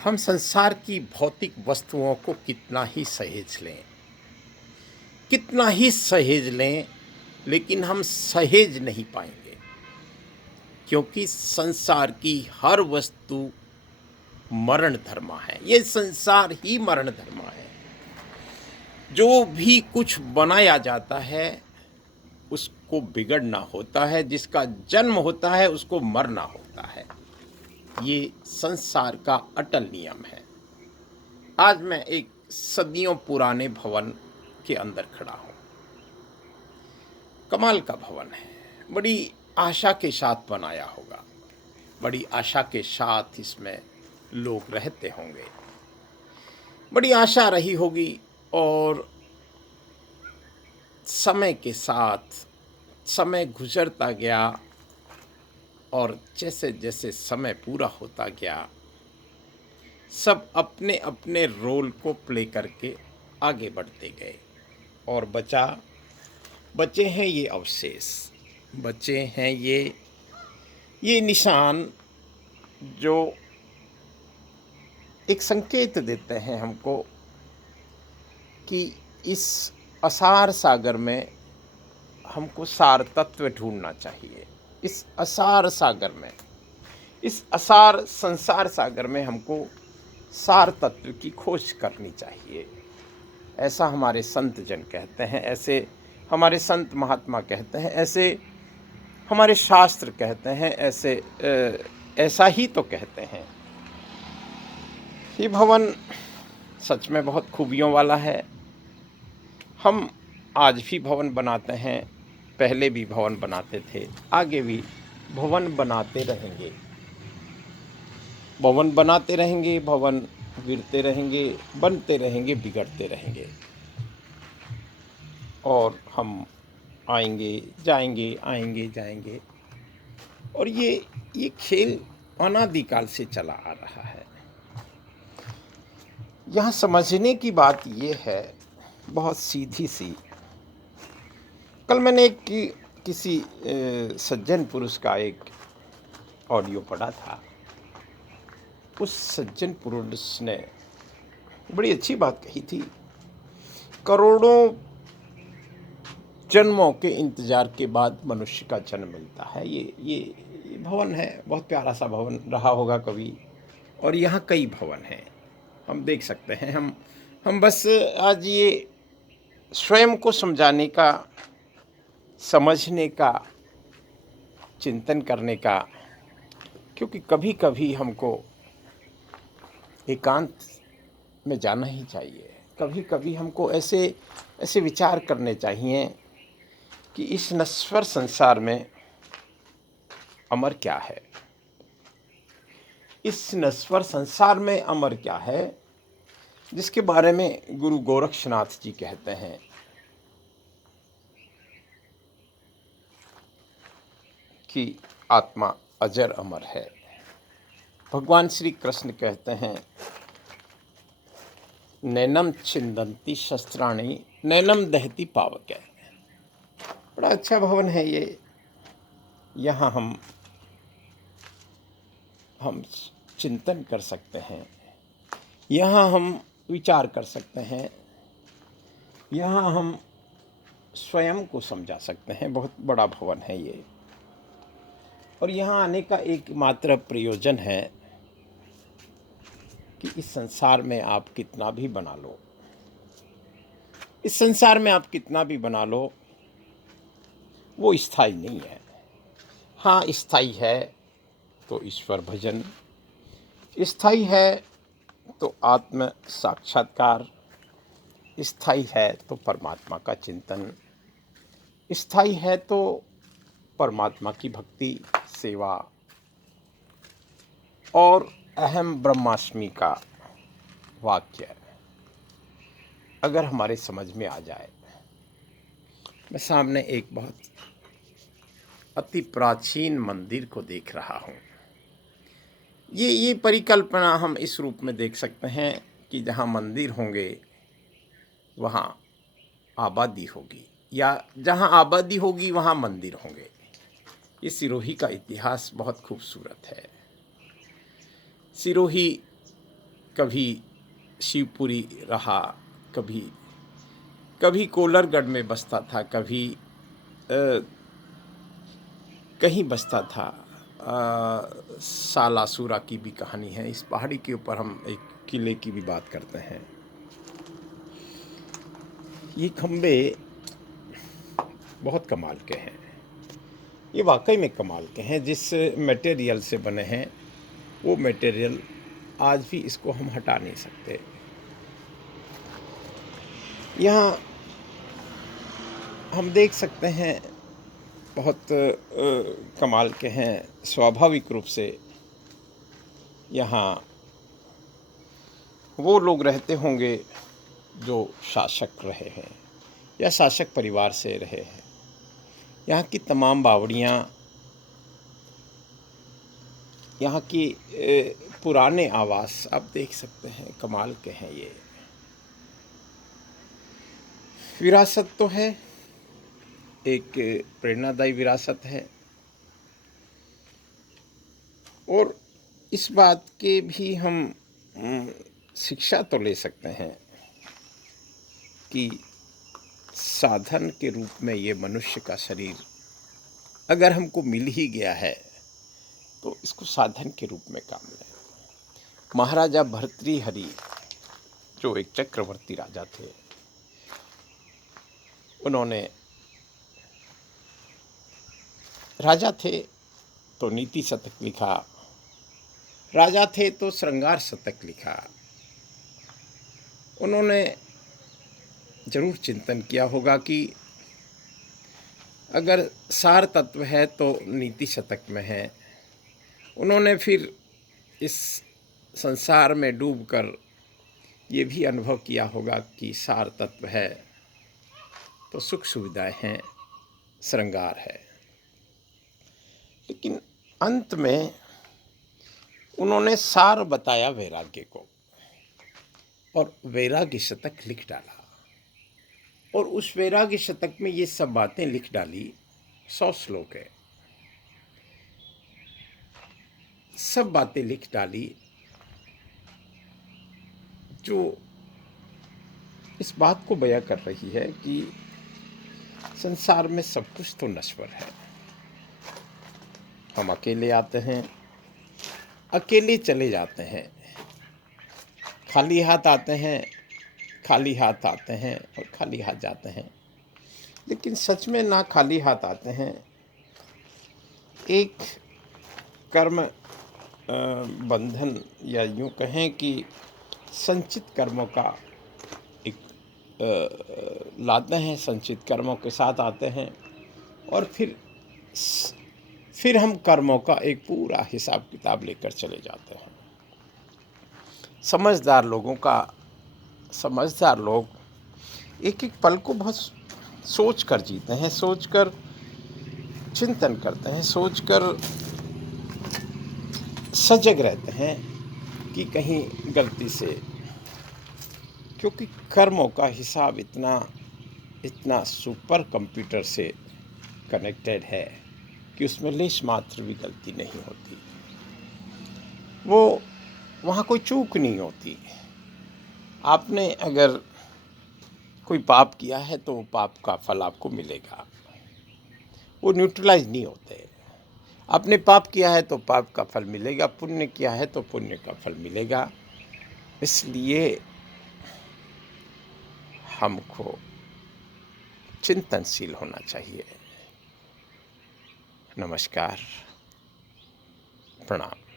हम संसार की भौतिक वस्तुओं को कितना ही सहेज लें, लेकिन हम सहेज नहीं पाएंगे, क्योंकि संसार की हर वस्तु मरण धर्मा है। ये संसार ही मरण धर्मा है। जो भी कुछ बनाया जाता है उसको बिगड़ना होता है, जिसका जन्म होता है उसको मरना होता है। ये संसार का अटल नियम है। आज मैं एक सदियों पुराने भवन के अंदर खड़ा हूँ। कमाल का भवन है। बड़ी आशा के साथ बनाया होगा, बड़ी आशा के साथ इसमें लोग रहते होंगे, बड़ी आशा रही होगी। और समय के साथ समय गुजरता गया, और जैसे जैसे समय पूरा होता गया, सब अपने अपने रोल को प्ले करके आगे बढ़ते गए। और बचे हैं ये अवशेष, बचे हैं ये निशान, जो एक संकेत देते हैं हमको कि इस असार सागर में हमको सार तत्व ढूंढना चाहिए। इस असार सागर में, इस असार संसार सागर में हमको सार तत्व की खोज करनी चाहिए। ऐसा हमारे संत जन कहते हैं, ऐसे हमारे संत महात्मा कहते हैं, ऐसे हमारे शास्त्र कहते हैं, ऐसा ही तो कहते हैं। ये भवन सच में बहुत खूबियों वाला है। हम आज भी भवन बनाते हैं, पहले भी भवन बनाते थे, आगे भी भवन बनाते रहेंगे। भवन बनाते रहेंगे, भवन गिरते रहेंगे, बनते रहेंगे, बिगड़ते रहेंगे। और हम आएंगे जाएंगे, आएंगे जाएंगे। और ये खेल अनादिकाल से चला आ रहा है। यहाँ समझने की बात ये है, बहुत सीधी सी। कल मैंने किसी सज्जन पुरुष का एक ऑडियो पढ़ा था। उस सज्जन पुरुष ने बड़ी अच्छी बात कही थी। करोड़ों जन्मों के इंतजार के बाद मनुष्य का जन्म मिलता है। ये भवन है, बहुत प्यारा सा भवन रहा होगा कभी। और यहाँ कई भवन हैं, हम देख सकते हैं। हम बस आज ये स्वयं को समझाने का, समझने का, चिंतन करने का, क्योंकि कभी कभी हमको एकांत में जाना ही चाहिए। कभी कभी हमको ऐसे विचार करने चाहिए कि इस नश्वर संसार में अमर क्या है। इस नश्वर संसार में अमर क्या है, जिसके बारे में गुरु गोरक्षनाथ जी कहते हैं कि आत्मा अजर अमर है। भगवान श्री कृष्ण कहते हैं, नैनम छिंदंती शस्त्राणी नैनम दहती पावक। बड़ा अच्छा भवन है ये। यहाँ हम चिंतन कर सकते हैं, यहाँ हम विचार कर सकते हैं, यहाँ हम स्वयं को समझा सकते हैं। बहुत बड़ा भवन है ये। और यहाँ आने का एकमात्र प्रयोजन है कि इस संसार में आप कितना भी बना लो, इस संसार में आप कितना भी बना लो, वो स्थायी नहीं है। हाँ, स्थायी है तो ईश्वर भजन, स्थायी है तो आत्म साक्षात्कार, स्थायी है तो परमात्मा का चिंतन, स्थायी है तो परमात्मा की भक्ति, सेवा और अहम ब्रह्मास्मि का वाक्य अगर हमारे समझ में आ जाए। मैं सामने एक बहुत अति प्राचीन मंदिर को देख रहा हूँ। ये परिकल्पना हम इस रूप में देख सकते हैं कि जहाँ मंदिर होंगे वहाँ आबादी होगी, या जहाँ आबादी होगी वहाँ मंदिर होंगे। ये सिरोही का इतिहास बहुत खूबसूरत है। सिरोही कभी शिवपुरी रहा, कभी कभी कोलरगढ़ में बसता था, कभी कहीं बसता था। सालासुरा की भी कहानी है। इस पहाड़ी के ऊपर हम एक किले की भी बात करते हैं। ये खम्बे बहुत कमाल के हैं, ये वाकई में कमाल के हैं। जिस मटेरियल से बने हैं वो मटेरियल आज भी इसको हम हटा नहीं सकते। यहाँ हम देख सकते हैं बहुत कमाल के हैं। स्वाभाविक रूप से यहाँ वो लोग रहते होंगे जो शासक रहे हैं या शासक परिवार से रहे हैं। यहाँ की तमाम बावड़ियाँ, यहाँ की पुराने आवास आप देख सकते हैं, कमाल के हैं। ये विरासत तो है, एक प्रेरणादायी विरासत है। और इस बात के भी हम शिक्षा तो ले सकते हैं कि साधन के रूप में ये मनुष्य का शरीर अगर हमको मिल ही गया है तो इसको साधन के रूप में काम लें। महाराजा भर्तृहरि जो एक चक्रवर्ती राजा थे, उन्होंने राजा थे तो नीति शतक लिखा, राजा थे तो श्रृंगार शतक लिखा। उन्होंने जरूर चिंतन किया होगा कि अगर सार तत्व है तो नीति शतक में है। उन्होंने फिर इस संसार में डूबकर ये भी अनुभव किया होगा कि सार तत्व है तो सुख सुविधाएं हैं, श्रृंगार है। लेकिन अंत में उन्होंने सार बताया वैराग्य को और वैराग्य शतक लिख डाला। और उस वैराग्य शतक में ये सब बातें लिख डाली। 100 श्लोक है, सब बातें लिख डाली जो इस बात को बयां कर रही है कि संसार में सब कुछ तो नश्वर है। हम अकेले आते हैं, अकेले चले जाते हैं, खाली हाथ आते हैं, खाली हाथ आते हैं और खाली हाथ जाते हैं। लेकिन सच में ना खाली हाथ आते हैं। एक कर्म बंधन या यूँ कहें कि संचित कर्मों का एक लाते हैं, संचित कर्मों के साथ आते हैं और फिर हम कर्मों का एक पूरा हिसाब किताब लेकर चले जाते हैं। समझदार लोग एक एक पल को बहुत सोच कर जीते हैं, सोच कर चिंतन करते हैं, सोच कर सजग रहते हैं कि कहीं गलती से, क्योंकि कर्मों का हिसाब इतना सुपर कंप्यूटर से कनेक्टेड है कि उसमें लेश मात्र भी गलती नहीं होती। वो वहाँ कोई चूक नहीं होती। आपने अगर कोई पाप किया है तो वो पाप का फल आपको मिलेगा, वो न्यूट्रलाइज नहीं होते। आपने पाप किया है तो पाप का फल मिलेगा, पुण्य किया है तो पुण्य का फल मिलेगा। इसलिए हमको चिंतनशील होना चाहिए। नमस्कार, प्रणाम।